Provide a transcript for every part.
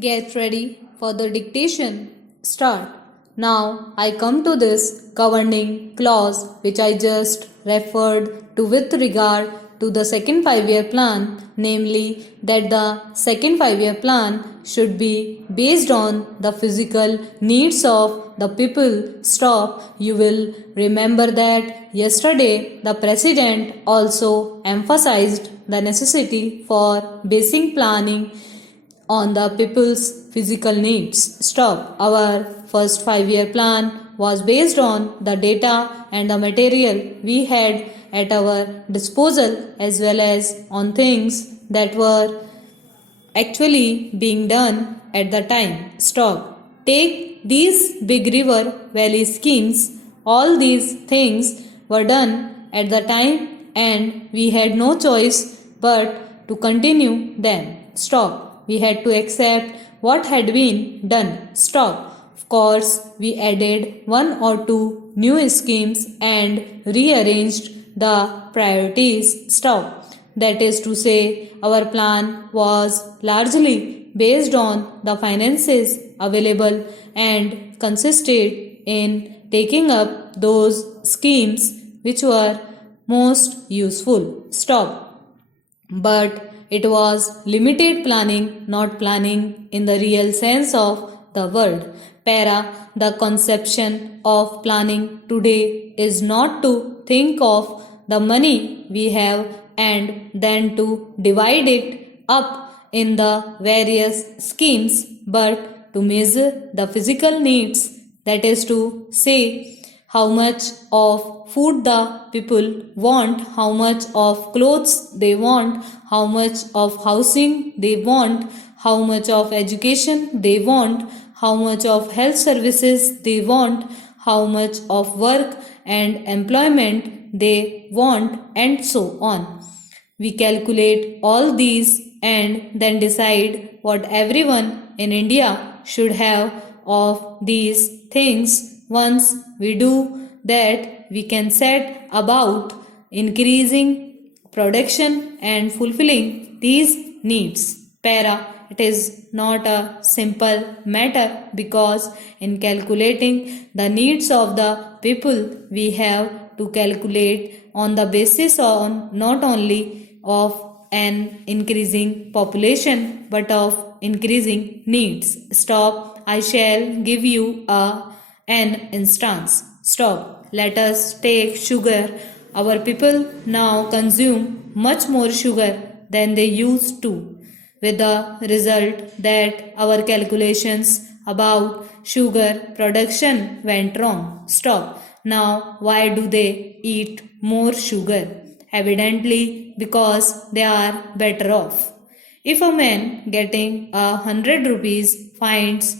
Get ready for the dictation. Start. Now I come to this governing clause which I just referred to with regard to the second 5 year plan, namely that the second 5 year plan should be based on the physical needs of the people. Stop. You will remember that yesterday the president also emphasized the necessity for basing planning on the people's physical needs. Stop. Our first 5 year plan was based on the data and the material we had at our disposal as well as on things that were actually being done at the time. Stop. Take these big river valley schemes. All these things were done at the time and we had no choice but to continue them. Stop. We had to accept what had been done. Stop. Of course, we added one or two new schemes and rearranged the priorities. Stop. That is to say, our plan was largely based on the finances available and consisted in taking up those schemes which were most useful. Stop. But it was limited planning, not planning in the real sense of the word. The conception of planning today is not to think of the money we have and then to divide it up in the various schemes, but to measure the physical needs, that is to say, how much of food the people want, how much of clothes they want, how much of housing they want, how much of education they want, how much of health services they want, how much of work and employment they want, and so on. We calculate all these and then decide what everyone in India should have of these things. Once we do that, we can set about increasing production and fulfilling these needs. It is not a simple matter because in calculating the needs of the people, we have to calculate on the basis on not only of an increasing population but of increasing needs. Stop. I shall give you an instance. Stop. Let us take sugar. Our people now consume much more sugar than they used to, with the result that our calculations about sugar production went wrong. Stop. Now, why do they eat more sugar? Evidently, because they are better off. If a man getting 100 rupees finds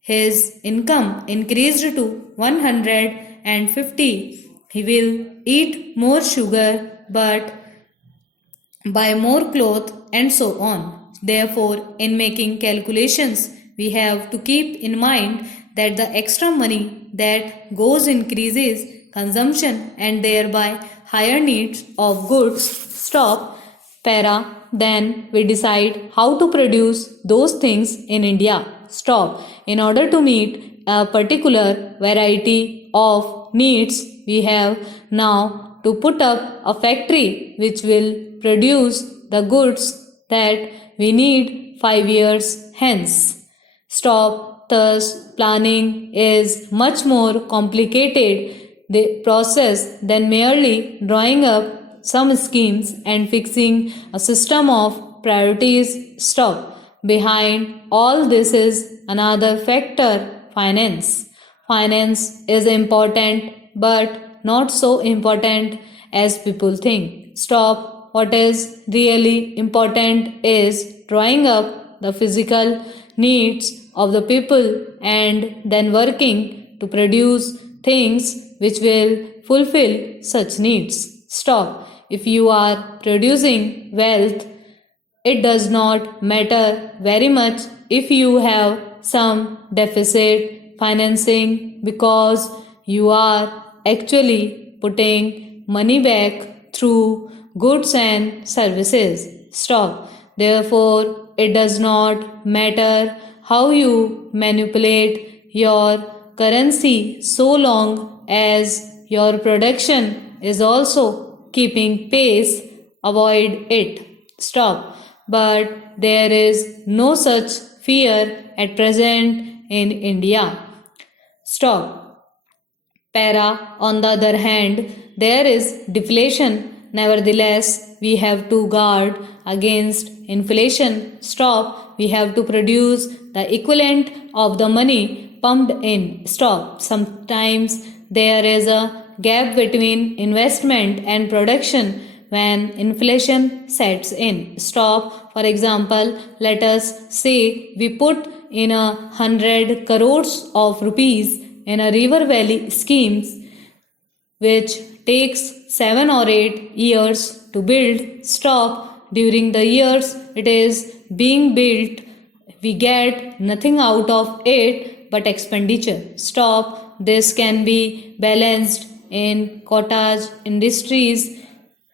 his income increased to 150, he will eat more sugar but buy more cloth and so on. Therefore, in making calculations, we have to keep in mind that the extra money that goes increases consumption and thereby higher needs of goods. Stop. Then we decide how to produce those things in India. Stop. In order to meet a particular variety of needs, we have now to put up a factory which will produce the goods that we need 5 years hence. Stop. Thus, planning is much more complicated the process than merely drawing up some schemes and fixing a system of priorities. Stop. Behind all this is another factor, finance. Finance is important but not so important as people think. Stop. What is really important is drawing up the physical needs of the people and then working to produce things which will fulfill such needs. Stop. If you are producing wealth, it does not matter very much if you have some deficit financing because you are actually putting money back through goods and services. Stop. Therefore, it does not matter how you manipulate your currency so long as your production is also keeping pace. Avoid it. Stop. But there is no such fear at present in India. Stop. Para, on the other hand, there is deflation. Nevertheless, we have to guard against inflation. Stop. We have to produce the equivalent of the money pumped in. Stop. Sometimes there is a gap between investment and production when inflation sets in. Stop. For example, let us say we put in 100 crores of rupees in a river valley schemes which takes 7 or 8 years to build. Stop. During the years it is being built, we get nothing out of it but expenditure. Stop. This can be balanced in cottage industries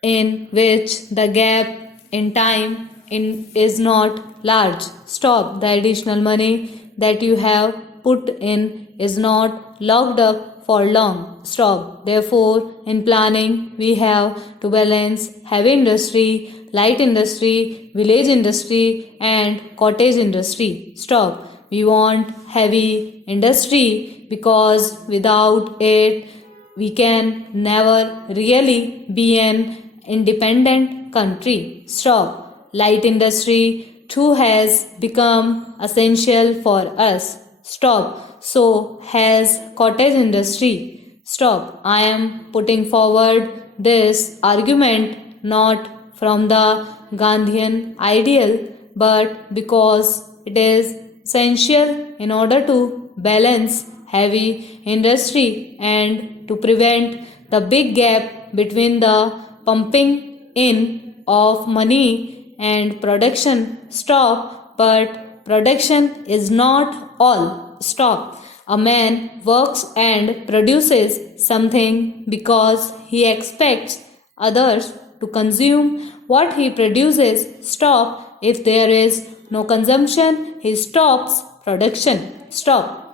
in which the gap in time is not large. Stop. The additional money that you have put in is not locked up for long. Stop. Therefore, in planning, we have to balance heavy industry, light industry, village industry, and cottage industry. Stop. We want heavy industry because without it, we can never really be an independent country. Stop. Light industry too has become essential for us. Stop. So has cottage industry. Stop. I am putting forward this argument not from the Gandhian ideal but because it is essential in order to balance heavy industry and to prevent the big gap between the pumping in of money and production. Stop. But production is not all. Stop. A man works and produces something because he expects others to consume what he produces. Stop. If there is no consumption, he stops production. Stop.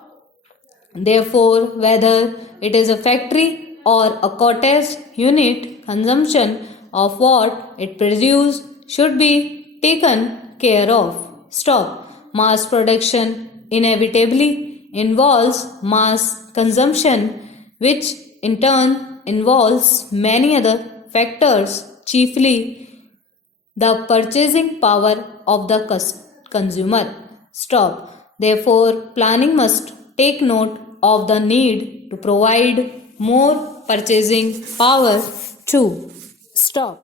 Therefore, whether it is a factory or a cottage unit, consumption of what it produces should be taken care of. Stop. Mass production inevitably involves mass consumption, which in turn involves many other factors, chiefly the purchasing power of the consumer. Stop. Therefore, planning must take note of the need to provide more purchasing power too. Stop.